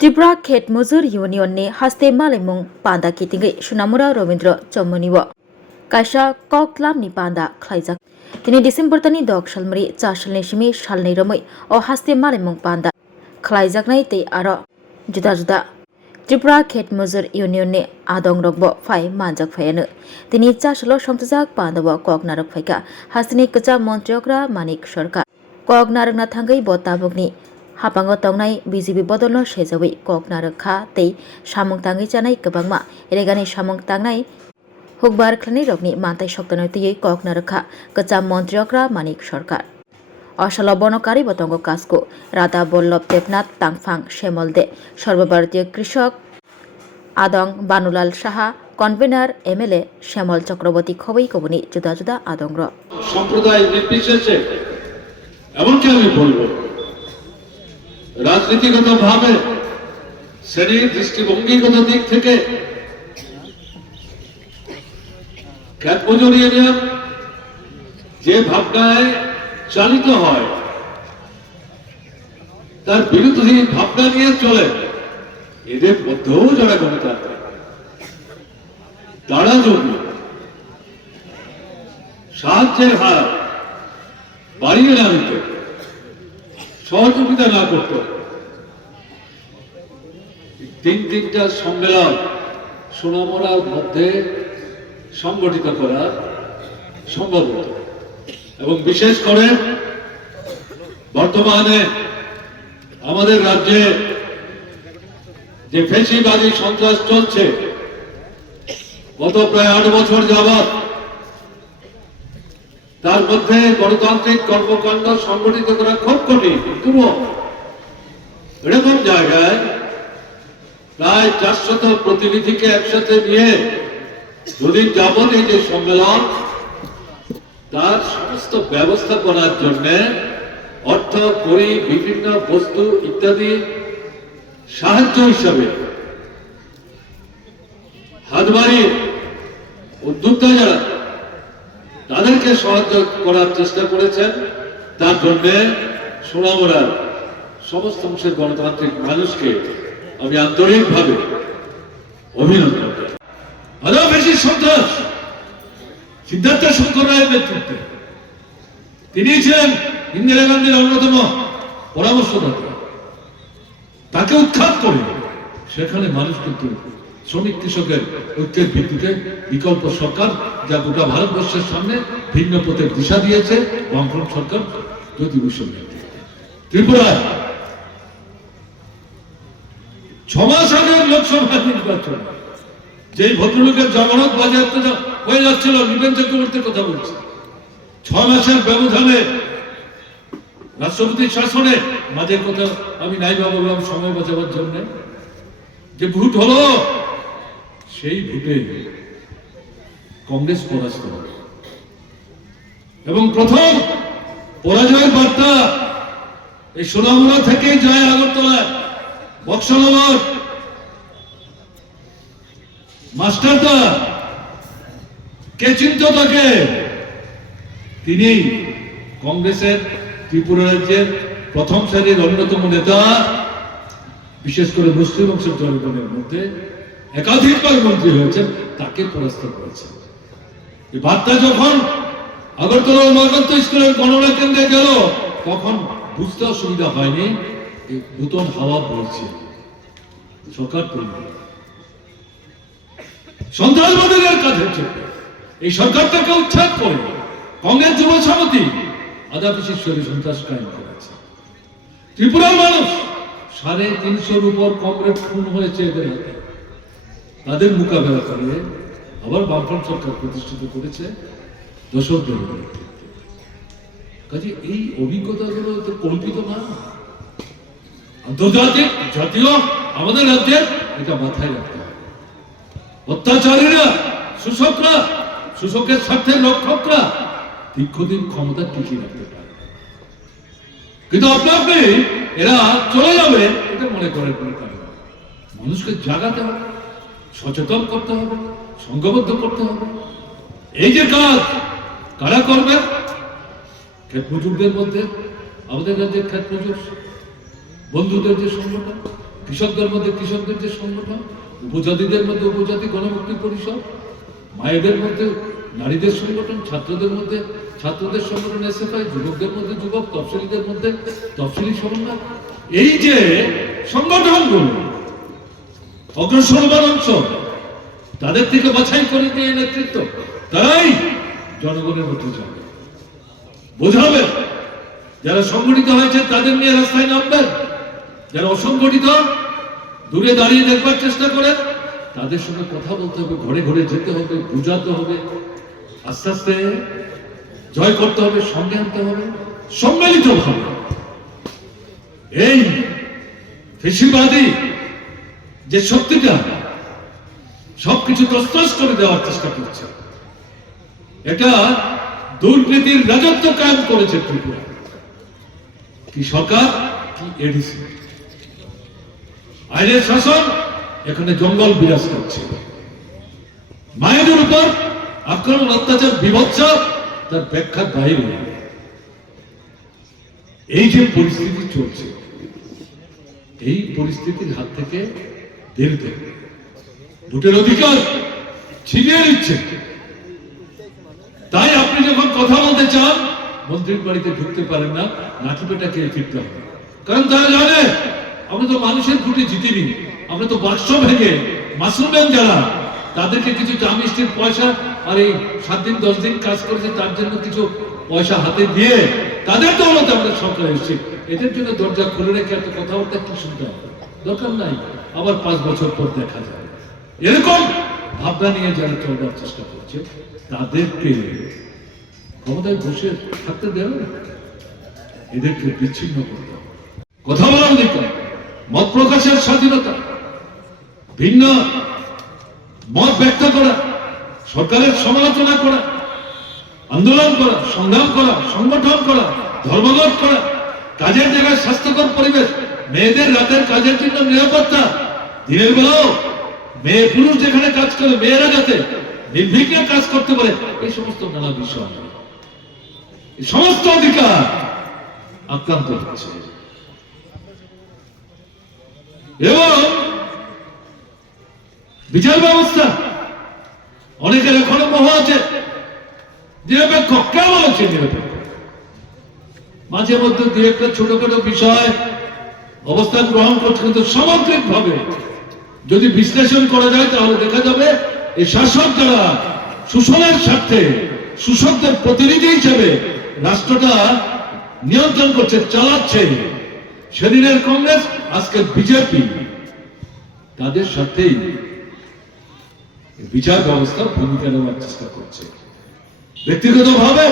त्रिपुरा खेत मजूर यूनियन ने हस्ते मालेमुंग पांदा कितिंगे सुनामुरा रवींद्र चम्मनिव काशा कौक्लाम नि पांदा खलाइजाक दिनै डिसेम्बर तनि दक सालमरि चासलनि सिमि सालनै रमै अ हस्ते मालेमुंग पांदा खलाइजाकनाय तै आरो जुदा जुदा त्रिपुरा खेत मजूर यूनियन ने आदं रगबो फाइ मानजाक फायानो दिनै चासलो समतजाक पांदाव कक नारक फाइका हस्तेनि कचा मन्त्रियकरा मानिक सरकार कक नारकना थांगै बताबुकनि हापांगो तंनाय बीजेपी बदलनो सेजावै कक नारखा तै सामुं ताङै जानाय गोबांमा रेगानि सामुं तांनाय हुकबार खलनि रगनि मानताय सक्तनो तैयै कक नारखा कचा मन्त्रियकरा मानिक सरकार असल बनकारी बतंगो कास्को राधा बल्लभ देवनाथ तांगफां श्यामल दे सर्वभारतीय कृषक आदं बानुलाल साहा कन्वेनार एमएलए श्यामल चक्रवर्ती खबै कबनि जुदा जुदा आदंग সম্প্রদায় নির্বিশেষে এমনকি আমি বলবো রাজনীতিগতভাবে শ্রেণীর দৃষ্টিভঙ্গিগত দিক থেকে খেত মজুর ইউনিয়ন যে ভাবনায় চালিত হয় তার বিরোধী ভাবনা নিয়ে চলে এদের মধ্যেও যারা গণতান্ত্রিক তারা যদি সাহায্যের হার বাড়িয়ে না দিতে সহযোগিতা না করত তিনটা সম্মেলন সোনামুড়ার মধ্যে সংগঠিত করা সম্ভব হতো এবং বিশেষ করে বর্তমানে আমাদের রাজ্যে যে ফ্যাসিবাদী সন্ত্রাস চলছে গত প্রায় 8 বছর যাবৎ তার মধ্যে গণতান্ত্রিক কর্মকাণ্ড সংগঠিত করা খুব কঠিন এরকম জায়গায় প্রায় 400 প্রতিনিধিকে একসাথে নিয়ে দুদিন যাবৎ এই যে সম্মেলন তার সমস্ত ব্যবস্থা করার জন্য অর্থ কড়ি বিভিন্ন বস্তু ইত্যাদি সাহায্য হিসাবে হাতবাড়ির উদ্যোক্তা যারা তাদেরকে সাহায্য করার চেষ্টা করেছেন তার জন্য সোনামুড়ার সমস্ত অংশের গণতান্ত্রিক মানুষকে আমি আন্তরিকভাবে অভিনন্দন করি। আরো বেশি সন্ত্রাস সিদ্ধার্থ শঙ্কর রায়ের নেতৃত্বে তিনি ছিলেন ইন্দিরা গান্ধীর অন্যতম পরামর্শদাতা তাকে উৎখাত করে সেখানে মানুষ কিন্তু শ্রমিক কৃষকের ঐক্যের ভিত্তিতে বিকল্প সরকার যা গোটা ভারতবর্ষের সামনে ভিন্ন পথের দিশা দিয়েছে বামফ্রন্ট সরকার জ্যোতি বসুর নেতৃত্বে ত্রিপুরায় 6 মাস আগের লোকসভা নির্বাচন যেই ভদ্রলোকের জামানত বাজেয়াপ্ত হয়ে যাচ্ছিল নিবেন চক্রবর্তীর কথা বলছে 6 মাসের ব্যবধানে রাষ্ট্রপতির শাসনে মাঝের কথা আমি নাই বা বললাম সময় বাঁচাবার জন্য যে ভোট হলো সেই ভোটে কংগ্রেস পরাস্ত হবে এবং প্রথম পরাজয়ের বার্তা এই সোনামুড়া থেকেই যায় আগরতলা বক্সনগর মাস্টারদা কে চিনত তাকে তিনি কংগ্রেসের ত্রিপুরা রাজ্যের প্রথম সারির অন্যতম নেতা বিশেষ করে মুসলিম অংশের জনগণের মধ্যে একাধিকবার মন্ত্রী হয়েছেন তাকে পরাস্ত করেছেন এই বার্তা যখন আগরতলা উমাকান্ত স্কুলের গণনা কেন্দ্রে গেল তখন বুঝতে অসুবিধা হয়নি এই নতুন হাওয়া বইছে সরকার তৈরি সন্ত্রাসবাদীদের কাজের জন্য এই সরকারটাকে উচ্ছেদ করে কংগ্রেস যুব সমিতি আদাপিশিশ্বরী সন্ত্রাস কায়েম করেছে ত্রিপুরার মানুষ 350 উপর কংগ্রেস খুন হয়েছে এদের হাতে তাদের মোকাবেলা করে আবার বামফ্রন্ট সরকার প্রতিষ্ঠিত করেছে দশকদের কাজে এই অভিজ্ঞতাগুলো তো কল্পিত না আন্তর্জাতিক জাতীয় আমাদের রাজ্যের এটা মাথায় রাখতে হবে অত্যাচারীরা শোষকের স্বার্থের রক্ষকরা দীর্ঘদিন ক্ষমতা টিকিয়ে রাখতে পারে কিন্তু আপনি এরা চলে যাবে এটা মনে করার কোনো কারণ মানুষকে জাগাতে হবে সচেতন করতে হবে সংঘবদ্ধ করতে হবে এই যে কাজ কারা করবে ক্ষেত মজুরদের মধ্যে আমাদের রাজ্যের ক্ষেত মজুর বন্ধুদের যে সংগঠন কৃষকদের মধ্যে কৃষকদের যে সংগঠন, উপজাতিদের মধ্যে উপজাতি গণমুক্তি পরিষদ, মায়েদের মধ্যে নারীদের সংগঠন, ছাত্রদের মধ্যে ছাত্রদের সংগঠন এসএফআই, যুবকদের মধ্যে যুবক, তফসিলিদের মধ্যে তফসিলি সমন্বয়, এই যে সংগঠনগুলো অগ্রসরমান অংশ, তাদের থেকে বাছাই করে নিয়ে নেতৃত্ব, তারাই জনগণের মধ্যে যাবে, বোঝাবে। যারা সংগঠিত হয়েছে তাদের নিয়ে রাস্তায় নামবেন, যারা অসংগঠিত দূরে দাঁড়িয়ে দেখবার চেষ্টা করে তাদের সঙ্গে কথা বলতে হবে, ঘরে ঘরে যেতে হবে, বুঝাতে হবে, আস্তে আস্তে জয় করতে হবে, সঙ্গে আনতে হবে, সম্মিলিত হবে। এই ফেসিবাদী যে শক্তিটা সবকিছু তছনছ করে দেওয়ার চেষ্টা করছে, এটা দুর্নীতির রাজত্ব কায়েম করেছে ত্রিপুরা। কি সরকার, কি এডিসি, আইনের শাসন, এখানে জঙ্গল বিরাজ করছে। মায়েদের উপর আক্রমণ, অত্যাচার, বিভৎস, তার ব্যাখ্যার বাইরে। এই যে পরিস্থিতি চলছে, এই পরিস্থিতির হাত থেকে বেরোতে ভোটের অধিকার ছিনিয়ে নিচ্ছে। তাই আপনি যখন কথা বলতে চান, মন্ত্রীর বাড়িতে ঢুকতে পারেন না, লাঠি পেটা খেয়ে ফিরতে হবে। কারণ তারা জানে আমরা তো মানুষের ভোটে জিতিনি, আমরা তো বাক্স ভেঙে মাসুমেন যারা, তাদেরকে কিছু চা মিষ্টির পয়সা আর এই 7 দিন 10 দিন কাজ করেছে তার জন্য কিছু পয়সা হাতে দিয়ে তাদের দৌলতে আমরা সরকার এসেছি। এদের জন্য দরজা খুলে রেখে একটা কথাবার্তা কি শুনতে হবে, দরকার নাই। আবার 5 বছর পর দেখা যায়। এরকম ভাবনা নিয়ে যারা চলবার চেষ্টা করছে, তাদেরকে ক্ষমতায় বসে থাকতে দেবে, এদেরকে বিচ্ছিন্ন করতে হবে। কথা বলার অধিকার, মত প্রকাশের স্বাধীনতা, ভিন্ন মত ব্যক্ত করা, সরকারের সমালোচনা করা, আন্দোলন করা, সংগ্রাম করা, সংগঠন করা, ধর্মঘট করা, কাজের জায়গায় স্বাস্থ্যকর পরিবেশ, মেয়েদের রাতের কাজের জন্য নিরাপত্তা, দিনের বেলাও মেয়ে পুরুষ যেখানে কাজ করে মেয়েরা যাতে নির্বিঘ্নে কাজ করতে পারে, এই সমস্ত নানা বিষয়, এই সমস্ত অধিকার আক্রান্ত হচ্ছে। এবং বিচার ব্যবস্থা, অনেকের এখনো মোহ আছে নিরপেক্ষ। কেন বলেছে নিরপেক্ষ? মাঝে মধ্যে দু একটা ছোটখাটো বিষয় অবস্থান গ্রহণ করছে, কিন্তু সামগ্রিক ভাবে যদি বিশ্লেষণ করা যায় তাহলে দেখা যাবে এই শাসক যারা শোষণের স্বার্থে শোষকদের প্রতিনিধি হিসেবে রাষ্ট্রটা নিয়ন্ত্রণ করছে, চালাচ্ছে, সেদিনের কংগ্রেস, আজকের বিজেপি, তাদের সাথেই বিচার ব্যবস্থার ভূমিকা নেওয়ার চেষ্টা করছে। ব্যক্তিগতভাবে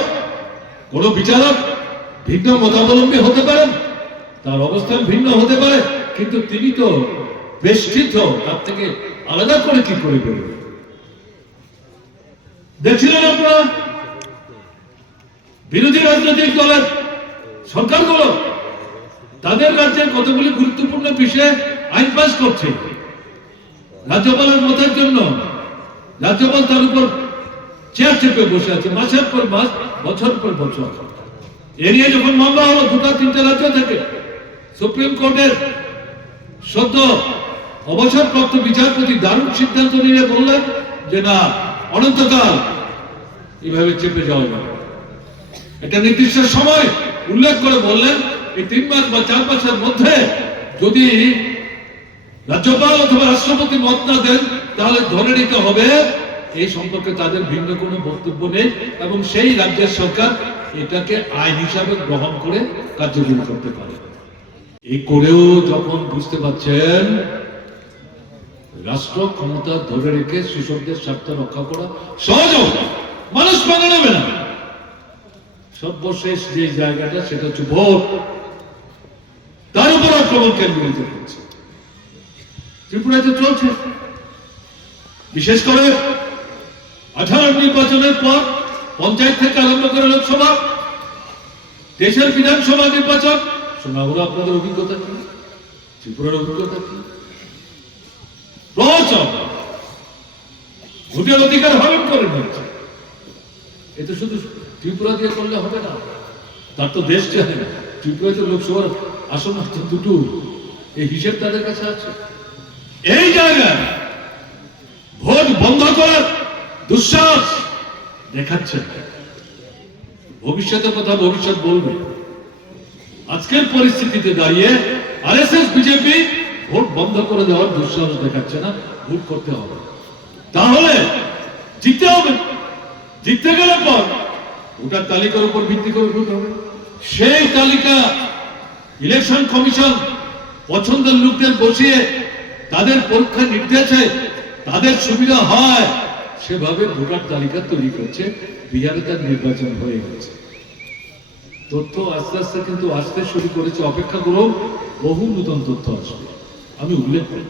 কোন বিচারক ভিন্ন মতাবলম্বী হতে পারেন, তার অবস্থান ভিন্ন হতে পারে, কিন্তু তিনি তো বেষ্টিত, তার থেকে আলাদা করে কি করে বেরোবেন? দেখছিলেন আপনারা বিরোধী রাজনৈতিক দলের সরকারগুলো তাদের রাজ্যের কতগুলি গুরুত্বপূর্ণ বিষয়ে আইন পাস করছে রাজ্যপালের মতের জন্য। রাজ্যপাল তার উপর চেয়ার চেপে বসে আছে মাসের পর মাস, বছর পর বছর। এ নিয়ে যখন মামলা হলো 2-3টে রাজ্য থেকে, সুপ্রিম কোর্টের সদ্য অবসরপ্রাপ্ত বিচারপতি দারুণ সিদ্ধান্ত নিয়ে বললেন যে না, অনন্তকাল এভাবে চেপে যাওয়া যাবে। একটা নির্দিষ্ট সময় উল্লেখ করে বললেন এই 3 মাস বা 4 মাসের মধ্যে যদি রাজ্যপাল অথবা রাষ্ট্রপতি মত না দেন তাহলে ধরে নিতে হবে এই সম্পর্কে তাদের ভিন্ন কোনো বক্তব্য নেই, এবং সেই রাজ্যের সরকার এটাকে আইন হিসাবে গ্রহণ করে কার্যকরী করতে পারে। এই করেও যখন বুঝতে পারছেন রাষ্ট্র ক্ষমতা ধরে রেখে শোষকদের স্বার্থ রক্ষা করা সহজ হবে, মানুষ মেনে নেবে না। সর্বশেষ যে জায়গাটা সেটা হচ্ছে ভোট, তার উপর আক্রমণ কেন্দ্রীভূত হচ্ছে। ত্রিপুরাতে চলছে, বিশেষ করে 18 নির্বাচনের পর পঞ্চায়েত থেকে আরম্ভ করে লোকসভা, দেশের বিধানসভা নির্বাচন। সোনাগুলো আপনাদের অভিজ্ঞতা কি, ত্রিপুরার অভিজ্ঞতা কি? প্রচুর ভোটের অধিকার হরণ করে নিচ্ছে। এতে শুধু ত্রিপুরা দিয়ে করলে হবে না, তার তো দেশ চায়। ত্রিপুরাতে লোকসভার আসন হচ্ছে 2টো, এই হিসেব তাদের কাছে আছে। এই জায়গায় ভোট বন্ধ করার দুঃসাহস দেখাচ্ছে। ভবিষ্যতের কথা ভবিষ্যৎ বলবে। আজকের পরিস্থিতিতে দাঁড়িয়ে আরএসএস বিজেপি ভোট বন্ধ করে দেওয়ার দুঃসাহস দেখাচ্ছে না। ভোট করতে হবে, তাহলে জিততে হবে। জিততে গেলে পর ওটার তালিকার উপর ভিত্তি করে ভোট হবে। সেই তালিকা ইলেকশন কমিশন পছন্দের লোকদের বসিয়ে তাদের পরীক্ষা নির্দেশে তাদের সুবিধা হয় সেভাবে ভোটার তালিকা তৈরি করছে। বিহারে তার নির্বাচন হয়ে গেছে। তথ্য আস্তে আস্তে কিন্তু আসতে শুরু করেছে। অপেক্ষা করুন, বহু নতুন তথ্য আসবে। আমি উল্লেখ করি